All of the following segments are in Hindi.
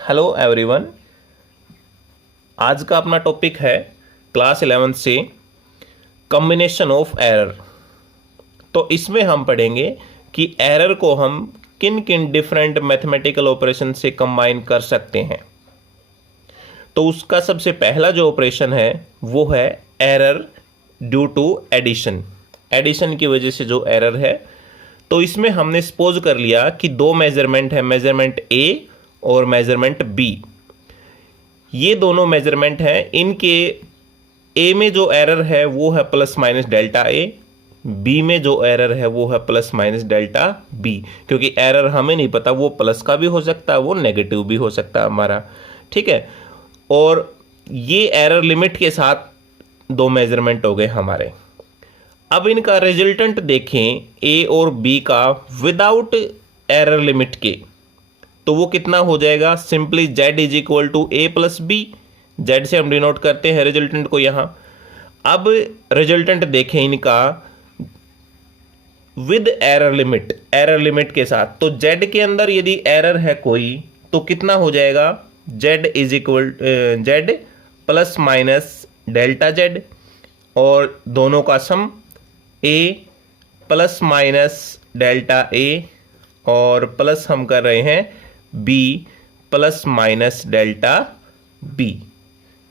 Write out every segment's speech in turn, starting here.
Hello everyone. आज का अपना टॉपिक है क्लास 11 से कॉम्बिनेशन ऑफ एरर। तो इसमें हम पढ़ेंगे कि एरर को हम किन किन डिफरेंट मैथमेटिकल ऑपरेशन से कंबाइन कर सकते हैं। तो उसका सबसे पहला जो ऑपरेशन है वो है error due to addition. Addition की वजह से जो एरर है, तो इसमें हमने सपोज कर लिया कि दो मेजरमेंट है, मेजरमेंट ए और मेजरमेंट बी। ये दोनों मेजरमेंट हैं, इनके ए में जो एरर है वो है प्लस माइनस डेल्टा ए, बी में जो एरर है वो है प्लस माइनस डेल्टा बी। क्योंकि एरर हमें नहीं पता, वो प्लस का भी हो सकता है, वो नेगेटिव भी हो सकता है हमारा, ठीक है। और ये एरर लिमिट के साथ दो मेजरमेंट हो गए हमारे। अब इनका रिजल्टेंट देखें ए और बी का विदाउट एरर लिमिट के, तो वो कितना हो जाएगा। Simply z is equal to A plus B, Z से हम डिनोट करते हैं रिजल्टेंट को यहाँ। अब रिजल्टेंट देखें इनका with error limit, error limit के साथ, तो z के अंदर यदि एरर है कोई तो कितना हो जाएगा, z is equal z plus minus delta z, और दोनों का सम a plus minus delta a और प्लस हम कर रहे हैं b plus minus delta b,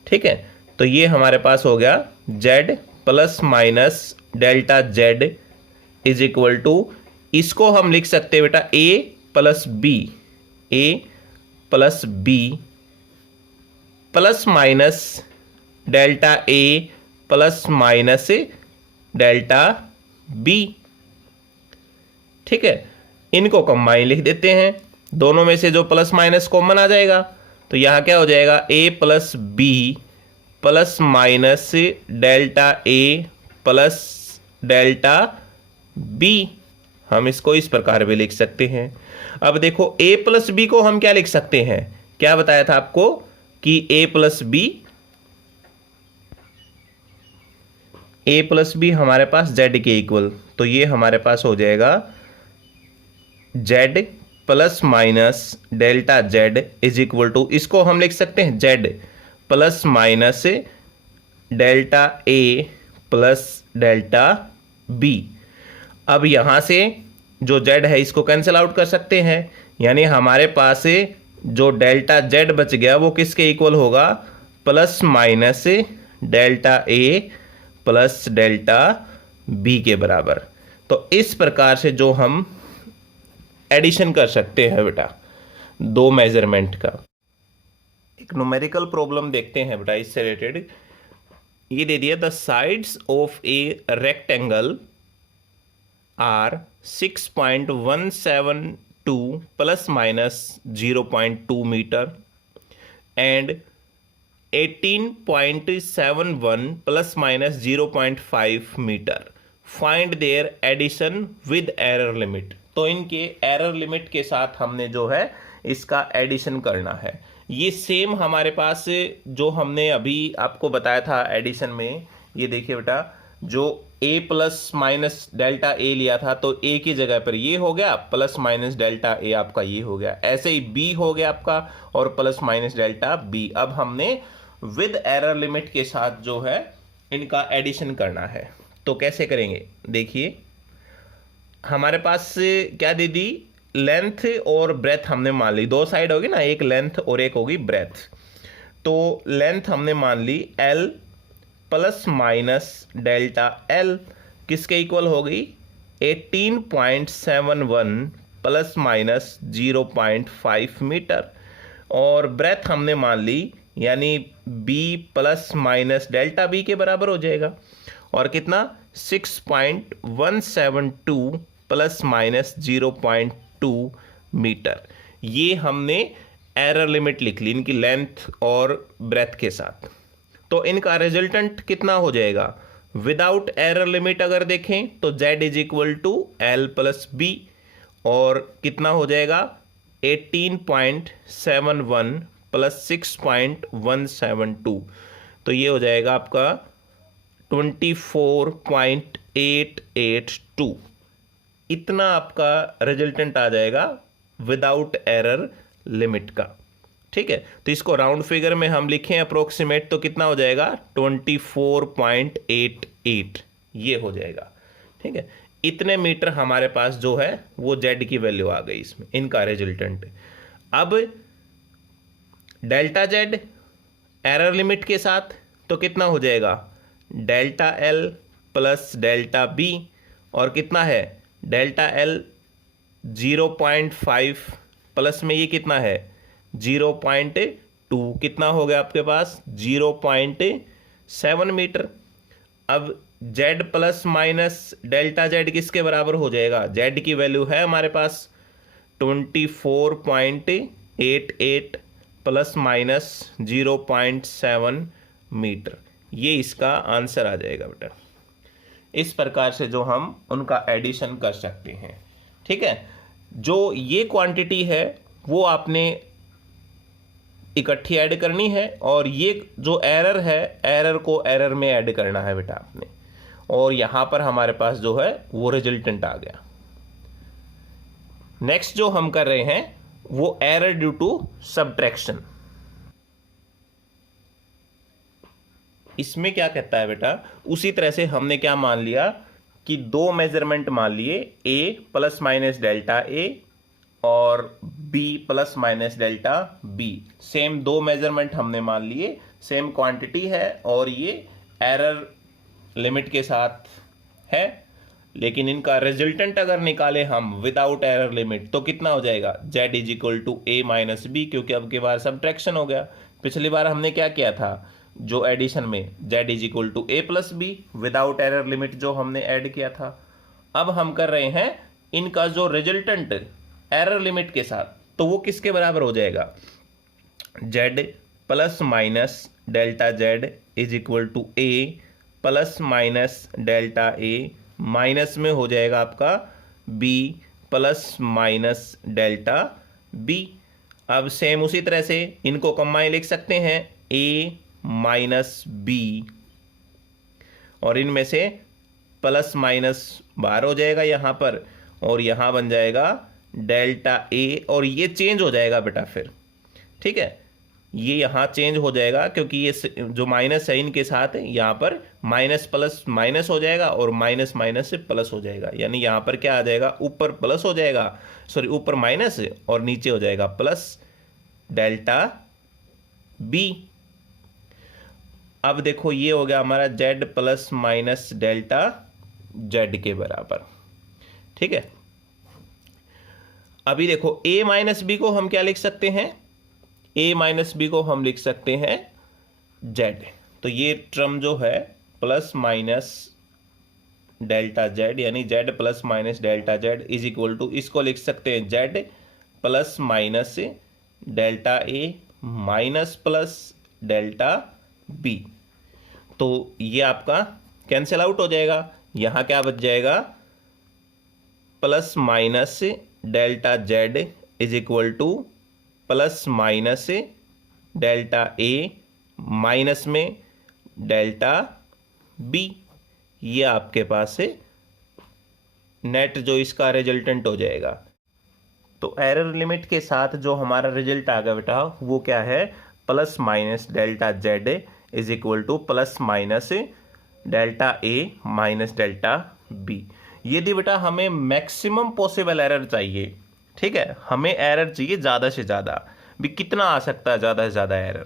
ठीक है। तो ये हमारे पास हो गया z plus minus delta z is equal to, इसको हम लिख सकते हैं बेटा a plus b, a plus b plus minus delta a plus minus delta b, ठीक है। इनको कंबाइन लिख देते हैं, दोनों में से जो प्लस माइनस कॉमन आ जाएगा, तो यहां क्या हो जाएगा a plus B plus minus delta a plus delta b। हम इसको इस प्रकार भी लिख सकते हैं। अब देखो a प्लस बी को हम क्या लिख सकते हैं, क्या बताया था आपको कि a प्लस बी हमारे पास z के इक्वल, तो ये हमारे पास हो जाएगा z plus minus delta z is equal to, इसको हम लिख सकते हैं z plus minus delta a plus delta b। अब यहां से जो z है इसको कैंसिल आउट कर सकते हैं, यानी हमारे पास जो डेल्टा z बच गया वो किसके इक्वल होगा, plus minus delta a plus delta b के बराबर। तो इस प्रकार से जो हम एडिशन कर सकते हैं बेटा दो मेजरमेंट का। एक न्यूमेरिकल प्रॉब्लम देखते हैं बेटा इससे रिलेटेड। ये दे दिया, the sides of a rectangle are 6.172 plus minus 0.2 metre and 18.71 plus minus 0.5 metre. Find their addition with error limit. तो इनके एरर लिमिट के साथ हमने जो है इसका एडिशन करना है। ये सेम हमारे पास जो हमने अभी आपको बताया था एडिशन में, ये देखिए बेटा, जो a plus minus delta a लिया था, तो a की जगह पर ये हो गया, प्लस माइनस डेल्टा a आपका ये हो गया, ऐसे ही b हो गया आपका और प्लस माइनस डेल्टा b। अब हमने विद एरर लिमिट के साथ जो है इनका एडिशन करना है। तो कैसे करेंगे देखिए, हमारे पास क्या दे दी, लेंथ और ब्रेथ हमने मान ली, दो साइड होगी ना, एक लेंथ और एक होगी ब्रेथ। तो लेंथ हमने मान ली l plus minus delta l किसके इक्वल हो गई, 18.71 प्लस माइनस 0.5 मीटर, और ब्रेथ हमने मान ली यानी b plus minus delta b के बराबर हो जाएगा, और कितना 6.172 प्लस माइनस 0.2 मीटर। ये हमने एरर लिमिट लिख ली इनकी लेंथ और ब्रेथ के साथ। तो इनका रिजल्टेंट कितना हो जाएगा विदाउट एरर लिमिट, अगर देखें तो z is equal to L plus B, और कितना हो जाएगा 18.71 प्लस 6.172, तो ये हो जाएगा आपका 24.882। इतना आपका रिजल्टेंट आ जाएगा विदाउट एरर लिमिट का। ठीक है, तो इसको राउंड फिगर में हम लिखें अप्रोक्सीमेट तो कितना हो जाएगा 24.88 ये हो जाएगा। ठीक है, इतने मीटर हमारे पास जो है वो जेड की वैल्यू आ गई इसमें, इनका रिजल्टेंट। अब डेल्टा जेड एरर लिमिट के साथ तो कितना हो जाएगा delta L plus delta B, और कितना है डेल्टा एल 0.5 प्लस में ये कितना है 0.2, कितना हो गया आपके पास 0.7 मीटर। अब z plus minus delta z किसके बराबर हो जाएगा, z की वैल्यू है हमारे पास 24.88 प्लस माइनस 0.7 मीटर, ये इसका आंसर आ जाएगा बेटा। इस प्रकार से जो हम उनका एडिशन कर सकते हैं। ठीक है, जो ये क्वांटिटी है वो आपने इकट्ठी ऐड करनी है, और ये जो एरर है एरर को एरर में ऐड करना है बेटा आपने, और यहां पर हमारे पास जो है वो रिजल्टेंट आ गया। नेक्स्ट जो हम कर रहे हैं वो एरर ड्यू टू सब्ट्रैक्शन। इसमें क्या कहता है बेटा, उसी तरह से हमने क्या मान लिया कि दो मेजरमेंट मान लिए, A plus minus delta A और B plus minus delta B, same दो मेजरमेंट हमने मान लिए, सेम क्वांटिटी है और ये एरर लिमिट के साथ है, लेकिन इनका रिजल्टेंट अगर निकाले हम विदाउट एरर लिमिट तो कितना हो जाएगा z is equal to A minus B, क्योंकि अब की बार सब्ट्रैक्शन हो गया। पिछली बार हमने क्या किया था, जो एडिशन में z is equal to A plus B without error limit जो हमने ऐड किया था। अब हम कर रहे हैं इनका जो रिजल्टेंट एरर लिमिट के साथ, तो वो किसके बराबर हो जाएगा z plus minus delta z is equal to A plus minus delta A, minus में हो जाएगा आपका b plus minus delta b। अब सेम उसी तरह से इनको कंबाइन लिख सकते हैं a माइनस बी, और इनमें से प्लस माइनस बाहर हो जाएगा यहाँ पर, और यहाँ बन जाएगा डेल्टा ए, और ये चेंज हो जाएगा बेटा फिर। ठीक है, ये यहाँ चेंज हो जाएगा क्योंकि ये जो माइनस है इनके साथ यहाँ पर माइनस प्लस माइनस हो जाएगा और माइनस माइनस से प्लस हो जाएगा, यानी यहाँ पर क्या आ जाएगा ऊपर प्लस हो जाएगा, सॉरी ऊपर माइनस और नीचे हो जाएगा प्लस डेल्टा बी। अब देखो ये हो गया हमारा z plus minus delta z के बराबर। ठीक है, अभी देखो a माइनस बी को हम क्या लिख सकते हैं, a माइनस बी को हम लिख सकते हैं z, तो ये टर्म जो है प्लस माइनस डेल्टा z यानी z plus minus delta z is equal to, इसको लिख सकते हैं z plus minus delta a minus plus delta b। तो ये आपका कैंसिल आउट हो जाएगा, यहाँ क्या बच जाएगा plus minus delta z is equal to plus minus delta a minus में डेल्टा b। ये आपके पास से नेट जो इसका रिजल्टेंट हो जाएगा। तो एरर लिमिट के साथ जो हमारा रिजल्ट आ गया बेटा वो क्या है, plus minus delta z is equal to plus minus delta a minus delta b। यदि बेटा हमें मैक्सिमम पॉसिबल एरर चाहिए, ठीक है, हमें एरर चाहिए ज़्यादा से ज़्यादा, भी कितना आ सकता है ज़्यादा से ज़्यादा एरर,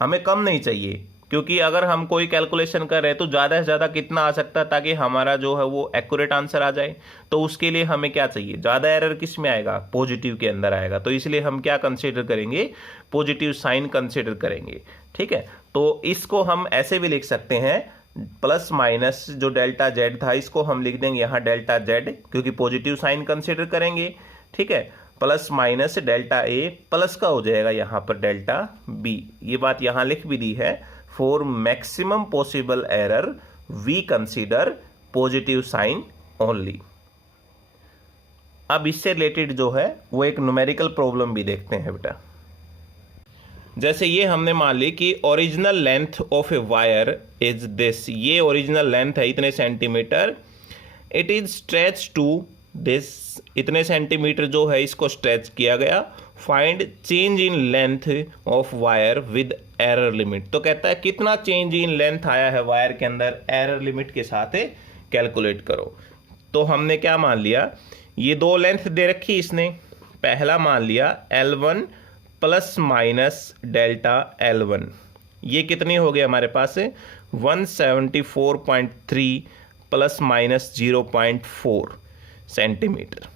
हमें कम नहीं चाहिए, क्योंकि अगर हम कोई कैलकुलेशन कर रहे हैं तो ज़्यादा से ज़्यादा कितना आ सकता है ताकि हमारा जो है वो एक्यूरेट आंसर आ जाए। तो उसके लिए हमें क्या चाहिए, ज़्यादा एरर किस में आएगा, पॉजिटिव के अंदर आएगा, तो इसलिए हम क्या कंसीडर करेंगे, पॉजिटिव साइन कंसीडर करेंगे। ठीक है, तो इसको हम ऐसे भी लिख सकते हैं, प्लस माइनस जो डेल्टा जेड था इसको हम लिख देंगे यहाँ डेल्टा जेड, क्योंकि पॉजिटिव साइन कंसीडर करेंगे। ठीक है, प्लस माइनस डेल्टा ए प्लस का हो जाएगा यहाँ पर डेल्टा बी। ये बात यहाँ लिख भी दी है, for maximum possible error we consider positive sign only. अब इससे रिलेटेड जो है वो एक न्यूमेरिकल प्रॉब्लम भी देखते हैं बेटा। जैसे ये हमने मान ली कि original length of a wire is this, ये ओरिजिनल लेंथ है इतने centimetre, it is stretch to this, इतने सेंटीमीटर जो है इसको स्ट्रेच किया गया find change in length of wire with error limit. तो कहता है कितना चेंज इन लेंथ आया है वायर के अंदर एरर लिमिट के साथ कैलकुलेट करो। तो हमने क्या मान लिया, ये दो लेंथ दे रखी इसने, पहला मान लिया L1 plus minus delta L1, ये कितनी हो गई हमारे पास 174.3 प्लस माइनस 0.4 सेंटीमीटर।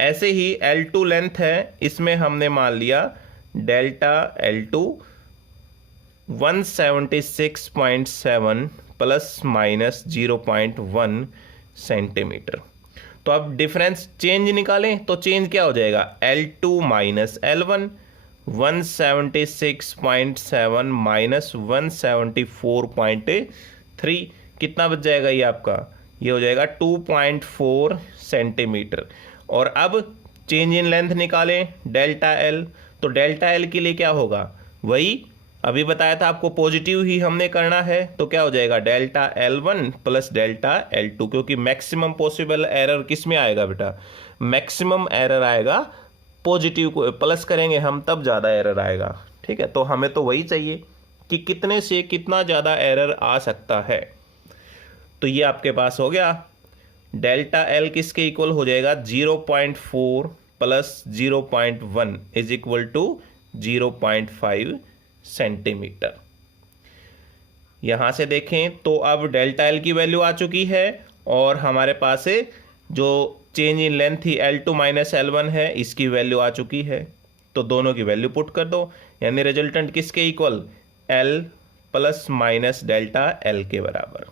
ऐसे ही L2 लेंथ है, इसमें हमने मान लिया delta L2 176.7 plus minus 0.1 centimetre. तो अब डिफरेंस चेंज निकालें तो चेंज क्या हो जाएगा, L2 माइनस L1 176.7 माइनस 174.3 कितना बच जाएगा, ये आपका ये हो जाएगा 2.4 सेंटीमीटर। और अब चेंज इन लेंथ निकालें डेल्टा एल, तो डेल्टा एल के लिए क्या होगा, वही अभी बताया था आपको, पॉजिटिव ही हमने करना है। तो क्या हो जाएगा delta L1 plus delta L2, क्योंकि मैक्सिमम पॉसिबल एरर किस में आएगा बेटा, मैक्सिमम एरर आएगा पॉजिटिव को प्लस करेंगे हम तब ज़्यादा एरर आएगा। ठीक है, तो हमें तो वही चाहिए कि कितने से कितना ज़्यादा एरर आ सकता है। तो ये आपके पास हो गया, डेल्टा एल किसके इक्वल हो जाएगा 0.4 plus 0.1 is equal to 0.5 centimetre. यहां से देखें तो अब डेल्टा एल की वैल्यू आ चुकी है और हमारे पास जो चेंज इन लेंथ थी L2 माइनस L1 है, इसकी वैल्यू आ चुकी है। तो दोनों की वैल्यू पुट कर दो, यानी रिजल्टेंट किसके equal, L plus minus delta L के बराबर।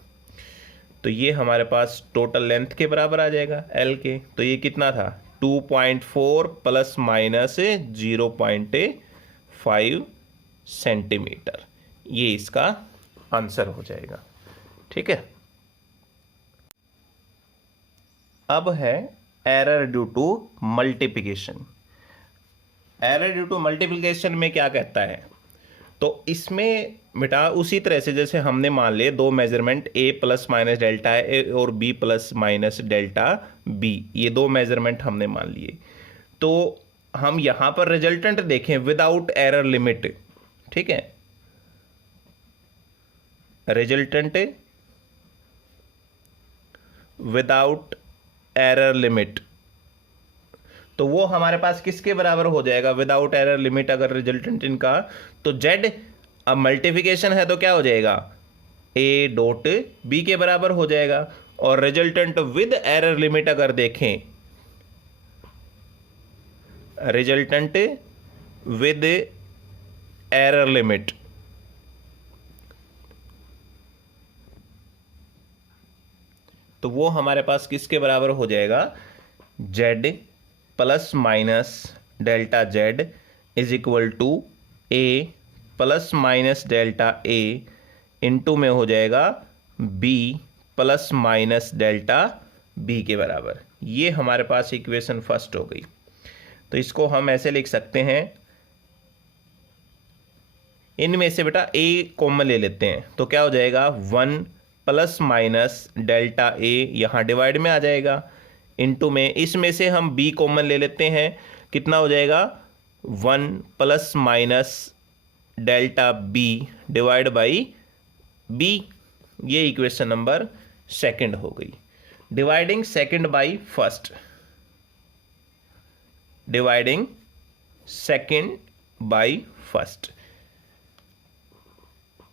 तो ये हमारे पास टोटल लेंथ के बराबर आ जाएगा L के। तो ये कितना था 2.4 प्लस माइनस 0.5 सेंटीमीटर, ये इसका आंसर हो जाएगा। ठीक है, अब है error due to multiplication. Error due to multiplication में क्या कहता है, तो इसमें बेटा उसी तरह से जैसे हमने मान लिए दो measurement A plus minus delta A और B plus minus delta B, ये दो मेजरमेंट हमने मान लिए। तो हम यहां पर रिजल्टेंट देखें विदाउट एरर लिमिट। ठीक है, रिजल्टेंट विदाउट एरर लिमिट, तो वो हमारे पास किसके बराबर हो जाएगा विदाउट एरर लिमिट अगर रिजल्टेंट इनका, तो Z, अब मल्टीप्लिकेशन है तो क्या हो जाएगा A डॉट B के बराबर हो जाएगा। और रिजल्टेंट विद एरर लिमिट अगर देखें, रिजल्टेंट विद एरर लिमिट, तो वो हमारे पास किसके बराबर हो जाएगा Z plus minus delta Z is equal to A plus minus delta A into में हो जाएगा B plus minus delta B के बराबर। ये हमारे पास इक्वेशन फर्स्ट हो गई। तो इसको हम ऐसे लिख सकते हैं, इनमें से बेटा A कॉमन ले लेते हैं तो क्या हो जाएगा 1 प्लस माइनस डेल्टा A यहाँ डिवाइड में आ जाएगा, इंटू में इसमें से हम B कॉमन ले लेते हैं, कितना हो जाएगा 1 plus minus delta B divide by B। ये इक्वेशन नंबर सेकंड हो गई। Dividing second by first, dividing second by first,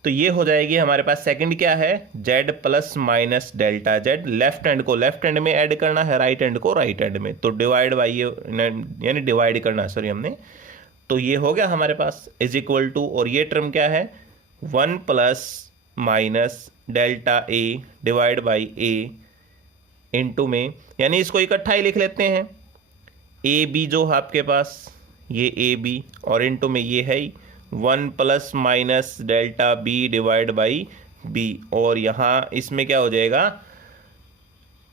तो ये हो जाएगी हमारे पास सेकंड क्या है Z plus minus delta Z। Left hand को लेफ्ट हैंड में ऐड करना है, राइट हैंड को राइट हैंड में, तो डिवाइड बाई यानी डिवाइड करना है, सॉरी हमने। तो ये हो गया हमारे पास इज इक्वल टू, और ये टर्म क्या है 1 plus minus delta A divide by A into में, यानी इसको इकट्ठा ही लिख लेते हैं AB जो है आपके पास ये AB, और इंटू में ये है ही 1 plus minus delta B divide by B, और यहाँ इसमें क्या हो जाएगा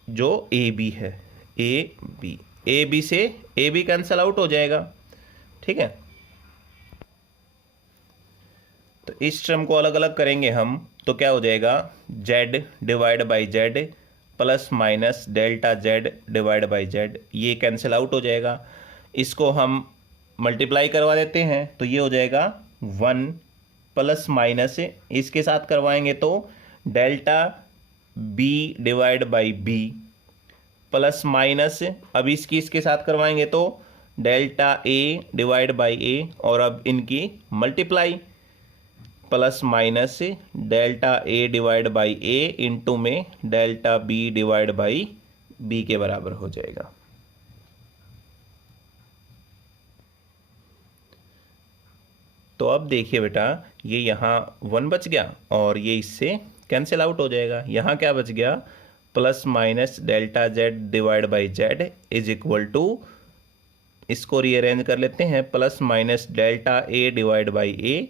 जो AB है AB से AB कैंसल आउट हो जाएगा। ठीक है, तो इस टर्म को अलग अलग करेंगे हम तो क्या हो जाएगा Z divide by Z plus minus delta Z divide by Z, ये कैंसिल आउट हो जाएगा। इसको हम मल्टीप्लाई करवा देते हैं तो ये हो जाएगा 1 प्लस माइनस इसके साथ करवाएंगे तो delta B divide by B plus minus अब इसके साथ करवाएंगे तो delta A divide by A और अब इनकी multiply plus minus delta A divide by A into में delta B divide by B के बराबर हो जाएगा। तो अब देखिए बेटा, ये यहाँ 1 बच गया और ये इससे कैंसिल आउट हो जाएगा। यहाँ क्या बच गया, plus minus delta Z divide by Z is equal to, इसको रीअरेंज कर लेते हैं, plus minus delta A divide by A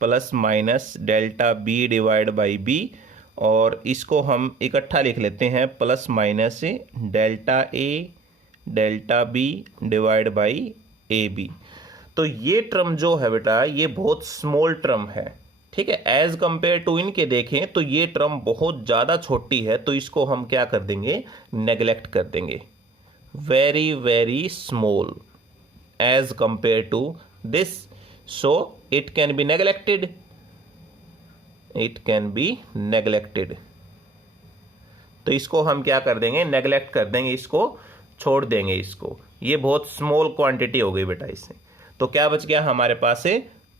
plus minus delta B divide by B और इसको हम इकट्ठा लिख लेते हैं plus minus delta A delta B divide by A B. तो ये टर्म जो है बेटा ये बहुत स्मॉल टर्म है, ठीक है। एज कंपेयर टू इनके देखें तो ये टर्म बहुत ज़्यादा छोटी है, तो इसको हम क्या कर देंगे, नेग्लेक्ट कर देंगे। Very very small as compare to this, so it can be neglected, it can be neglected. तो इसको हम क्या कर देंगे, नेग्लेक्ट कर देंगे, इसको छोड़ देंगे इसको। ये बहुत स्मॉल क्वांटिटी हो गई बेटा इससे। तो क्या बच गया हमारे पास है,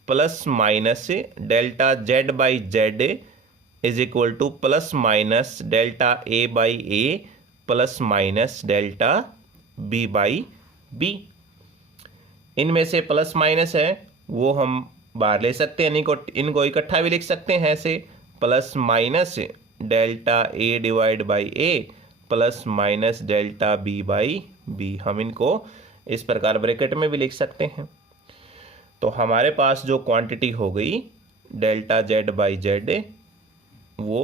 plus minus delta Z by Z is equal to plus minus delta A by A plus minus delta B by B. इनमें से प्लस माइनस है वो हम बाहर ले सकते हैं, इनको इकट्ठा भी लिख सकते हैं ऐसे, plus minus delta A divide by A plus minus delta B by B. हम इनको इस प्रकार ब्रैकेट में भी लिख सकते हैं। तो हमारे पास जो क्वांटिटी हो गई डेल्टा जेड बाई जेड वो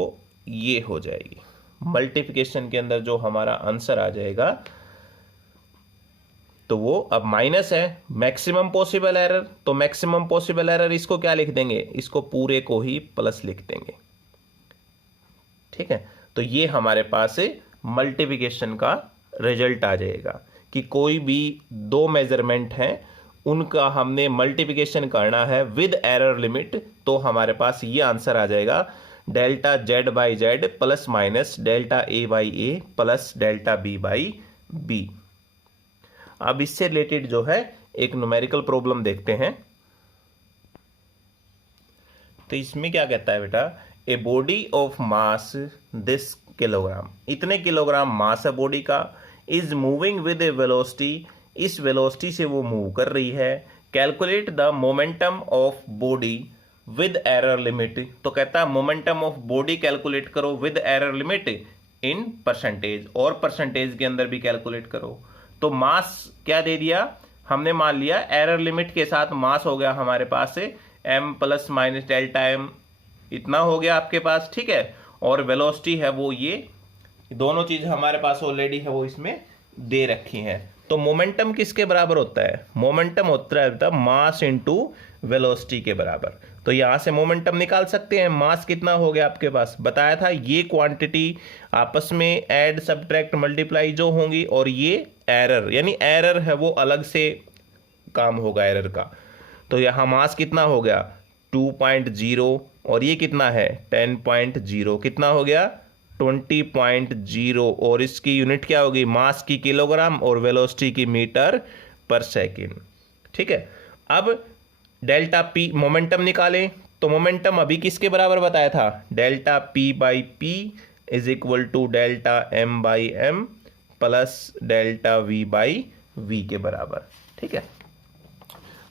ये हो जाएगी। मल्टीप्लिकेशन के अंदर जो हमारा आंसर आ जाएगा तो वो अब माइनस है, मैक्सिमम पॉसिबल एरर। तो मैक्सिमम पॉसिबल एरर इसको क्या लिख देंगे, इसको पूरे को ही प्लस लिख देंगे, ठीक है। तो ये हमारे पास मल्टीप्लिकेशन का रिजल्ट आ जाएगा कि कोई भी दो मेजरमेंट हैं उनका हमने मल्टीप्लिकेशन करना है विद एरर लिमिट, तो हमारे पास ये आंसर आ जाएगा delta Z by Z plus minus delta A by A plus delta B by B. अब इससे रिलेटेड जो है एक न्यूमेरिकल प्रॉब्लम देखते हैं। तो इसमें क्या कहता है बेटा, a body of mass this kilogram, इतने किलोग्राम मास है बॉडी का, is moving with A velocity, इस वेलोसिटी से वो मूव कर रही है। Calculate the momentum of body with error limit, तो कहता है मोमेंटम ऑफ बॉडी कैलकुलेट करो with error limit in percentage, और परसेंटेज के अंदर भी कैलकुलेट करो। तो मास क्या दे दिया हमने, मान लिया एरर लिमिट के साथ मास हो गया हमारे पास से m plus minus delta m, इतना हो गया आपके पास, ठीक है। और वेलोसिटी है वो ये दोनों चीज हमारे पास ऑलरेडी है वो इसमें दे रखी हैं। तो मोमेंटम किसके बराबर होता है, मोमेंटम होता है मास इनटू वेलोसिटी के बराबर। तो यहां से मोमेंटम निकाल सकते हैं, मास कितना हो गया आपके पास बताया था, ये क्वांटिटी आपस में ऐड सब्ट्रैक्ट मल्टीप्लाई जो होंगी, और ये एरर यानी एरर है वो अलग से काम होगा एरर का। तो यहाँ मास कितना हो गया 2.0 और ये कितना है 10.0, कितना हो गया 20.0, और इसकी यूनिट क्या होगी, मास की किलोग्राम और वेलोसिटी की मीटर पर सेकेंड, ठीक है। अब डेल्टा पी मोमेंटम निकालें, तो मोमेंटम अभी किसके बराबर बताया था, delta P by P is equal to delta M by M plus delta V by V के बराबर, ठीक है।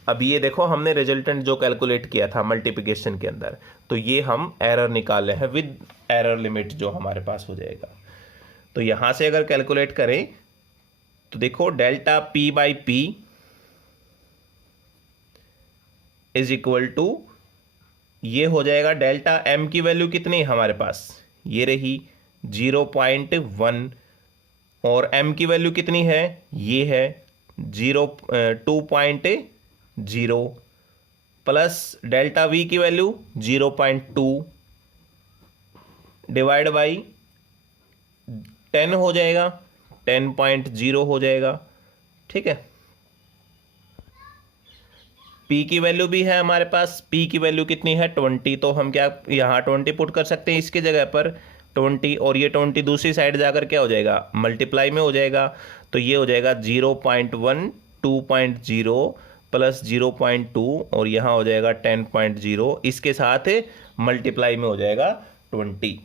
अब ये देखो हमने रिजल्टेंट जो कैलकुलेट किया था मल्टीप्लिकेशन के अंदर, तो ये हम एरर निकाले हैं विद एरर लिमिट जो हमारे पास हो जाएगा। तो यहां से अगर कैलकुलेट करें तो देखो delta P by P is equal to, ये हो जाएगा डेल्टा एम की वैल्यू कितनी है हमारे पास, ये रही 0.1, और एम की वैल्यू कितनी है, ये है 2.0 प्लस डेल्टा वी की वैल्यू 0.2 डिवाइड बाई 10 हो जाएगा, 10.0 हो जाएगा, ठीक है। पी की वैल्यू भी है हमारे पास, पी की वैल्यू कितनी है 20, तो हम क्या यहाँ 20 पुट कर सकते हैं इसकी जगह पर 20, और ये 20 दूसरी साइड जाकर क्या हो जाएगा, मल्टीप्लाई में हो जाएगा। तो ये हो जाएगा 0.1 2.0 प्लस 0.2 और यहाँ हो जाएगा 10.0, इसके साथ मल्टीप्लाई में हो जाएगा 20।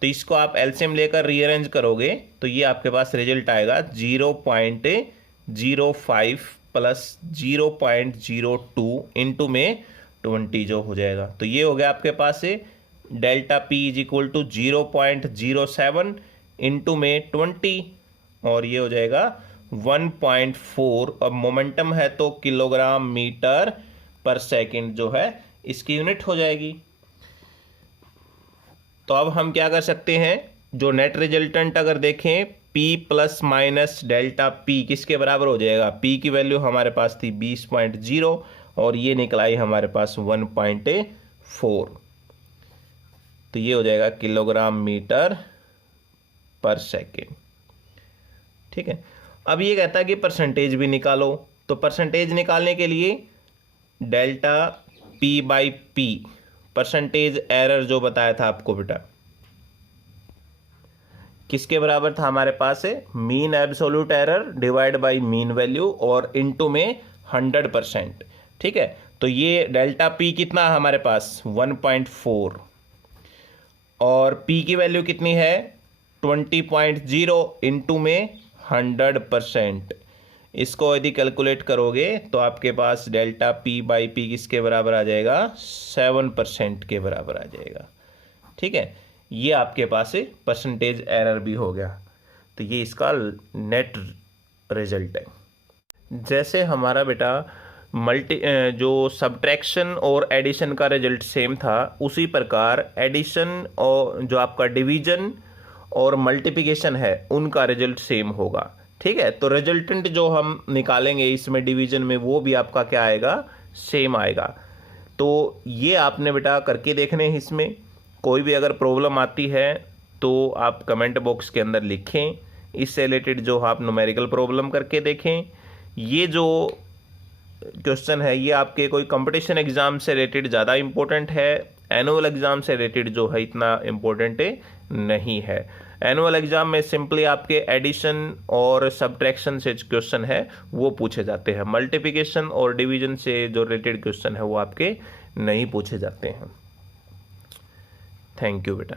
तो इसको आप एलसीएम लेकर रीअरेंज करोगे तो ये आपके पास रिजल्ट आएगा 0.05 प्लस 0.02 इंटू में 20 जो हो जाएगा। तो ये हो गया आपके पास से delta P is equal to 0.07 into में 20 और ये हो जाएगा 1.4। अब मोमेंटम है तो किलोग्राम मीटर पर सेकंड जो है इसकी यूनिट हो जाएगी। तो अब हम क्या कर सकते हैं, जो नेट रिजल्टेंट अगर देखें P plus minus delta P किसके बराबर हो जाएगा, P की वैल्यू हमारे पास थी 20.0 और ये निकलाई हमारे पास 1.4। तो ये हो जाएगा किलोग्राम मीटर पर सेकेंड। ठीक है, अब ये कहता है कि परसेंटेज भी निकालो। तो परसेंटेज निकालने के लिए delta P by P percentage error जो बताया था आपको बेटा किसके बराबर था हमारे पास है, mean absolute error divide by mean value और इनटू में 100%। ठीक है, तो ये डेल्टा P कितना है हमारे पास 1.4 और P की वैल्यू कितनी है 20.0 इंटू में 100%। इसको यदि कैलकुलेट करोगे तो आपके पास डेल्टा P बाई P किसके बराबर आ जाएगा 7% के बराबर आ जाएगा। ठीक है, ये आपके पास परसेंटेज एरर भी हो गया। तो ये इसका नेट रिजल्ट है। जैसे हमारा बेटा जो सब्ट्रैक्शन और एडिशन का रिजल्ट सेम था, उसी प्रकार एडिशन और जो आपका डिवीजन और मल्टीप्लिकेशन है उनका रिजल्ट सेम होगा। ठीक है, तो रिजल्टेंट जो हम निकालेंगे इसमें डिवीजन में वो भी आपका क्या आएगा, सेम आएगा। तो ये आपने बेटा करके देखने हैं। इसमें कोई भी अगर प्रॉब्लम आती है तो आप कमेंट बॉक्स के अंदर लिखें, इससे रिलेटेड जो आप न्यूमेरिकल प्रॉब्लम करके देखें। ये जो क्वेश्चन है ये आपके कोई कंपटीशन एग्जाम से रिलेटेड ज़्यादा इम्पोर्टेंट है, एनुअल एग्जाम से रिलेटेड जो है इतना इम्पोर्टेंट नहीं है। एनुअल एग्जाम में सिंपली आपके एडिशन और सब्ट्रैक्शन से क्वेश्चन है वो पूछे जाते हैं, मल्टीप्लिकेशन और डिवीजन से जो रिलेटेड क्वेश्चन है वो आपके नहीं पूछे जाते हैं। थैंक यू बेटा।